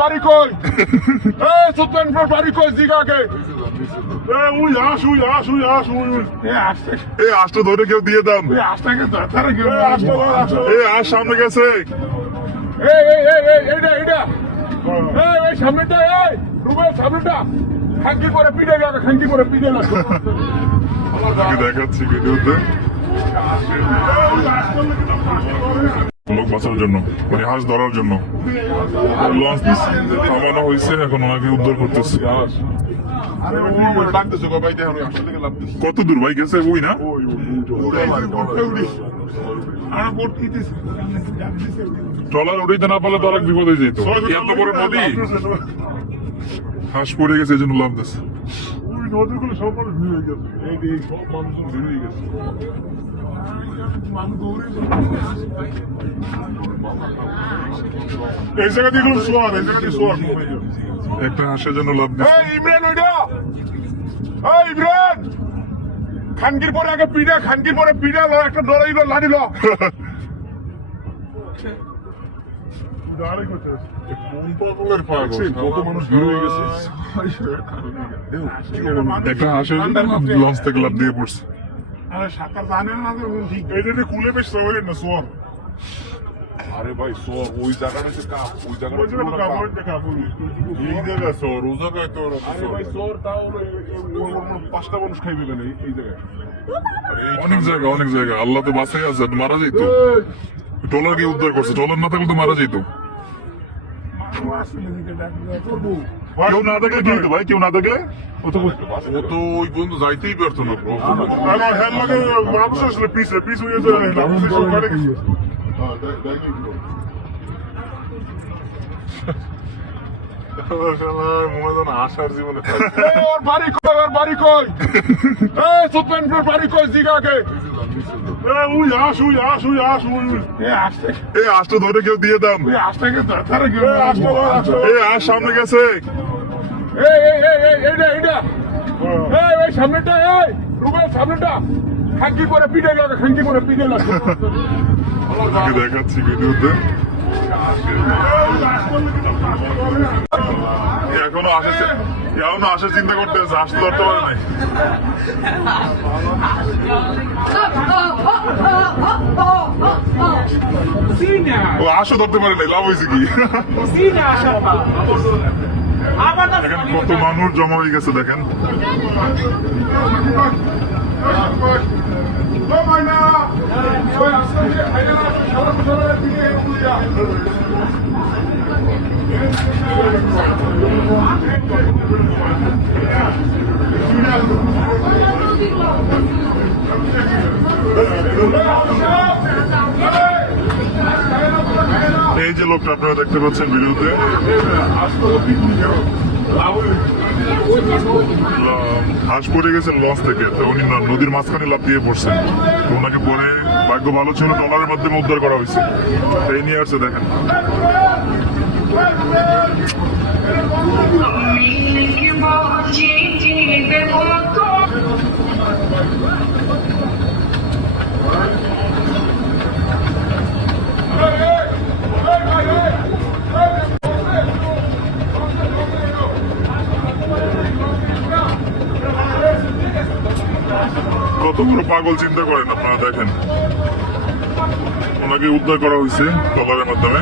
বাড়ি কই? এই সুলতানপুর বাড়ি কই জিগাকে? এই আসটা ধরে কেউ দিয়ে দাম। এই আস সামনে গেছে। এই সামনেটা, এই রুবেল সামনেটা খাঙ্কি করে পিটে গেল, খাঙ্কি করে পিটে গেল। দেখাচ্ছি ভিডিওতে লোক বাঁচার জন্য, মানে হাঁস ধরার জন্য লঞ্চ থামানো হয়েছে, এখন ওনাকে উদ্ধার করতেছে। কত দূর ভাই গেছে? ওই না ট্রলার উঠাইতে না পারলে তো অনেক বিপদ হয়ে যেত। এত বড় নদী, হাঁস পড়ে গেছে, এই জন্য লাভতেছে। নদীগুলো সব মানুষ ভিড় হয়ে গেছে, এই সব মানুষজন ভিড় হয়ে গেছে। এই জায়গা দিয়ে গেলাম সোয়ার, এই জায়গা দিয়ে সোয়ার একটা হাঁসের জন্য লাভ দিচ্ছে। ইমরান ওইটা, ইমরান খানকির পরে আগে পিড়া, খানকির পরে পিড়া লো, একটা ডরাইলো লাড়িল। কত মানুষ ভিড় হয়ে গেছে। একটা হাঁসের লঞ্চ থেকে লাভ দিয়ে পড়ছে। আরে সাঁতার জানে না, এটা খুলে বেশ না সোয়ার। আরে ভাই সোর ওই জায়গাটা কাপ, ওই জায়গাটা এই জায়গা সোর, ও জায়গায় তো আরে ভাই সোর তাও 5টা মানুষ খাই দিলেন এই জায়গায়। অনেক জায়গা আল্লাহ তো বাঁচাই আছে, মারা যেত। ট্রলার কি উদ্ধার করছে, ট্রলার না থাকলে তো মারা যেত। কেউ না থাকলে কি হতো ভাই? কেউ না থাকলে ও তো ওই বন্ধু যাইতেই পারতো না ব্রো। আমার হ্যান্ড লাগে মানুষ আসলে পিস হয়ে যায়। আসার জীবনে ওর বাড়ি কই? ওর বাড়ি কই? এই সুলতানপুর বাড়ি কই জিগাকে? এই আসটা ধরে কেউ দিয়ে দাম। এই আস সামনে গেছে। এই সামনেটা, এই রুবেল সামনেটা খাঙ্কি করে পিটে গেল, খাঙ্কি করে পিটে গেল। দেখাচ্ছি ভিডিওতে এখনো আসার চিন্তা করতেছে, আসতে ধরতে পারে নাই। ও আসো ধরতে পারে নাই, লাভ হয়েছে কি? দেখেন কত মানুষ জমা হয়ে গেছে, দেখেন। এই যে লোকটা আপনারা দেখতে পাচ্ছেন ভিডিওতে, হাঁস পড়ে গেছেন লঞ্চ থেকে, তো উনি নদীর মাঝখানে লাফ দিয়ে পড়ছেন। তো ওনাকে পরে ভাগ্য ভালো ছিল, ট্রলারের মাধ্যমে উদ্ধার করা হয়েছে। এই নিয়ে আসছে, দেখেন। কত বড় পাগল চিন্তা করেন আপনারা, দেখেন। ওনাকে উদ্ধার করা হয়েছে ট্রলারের মাধ্যমে।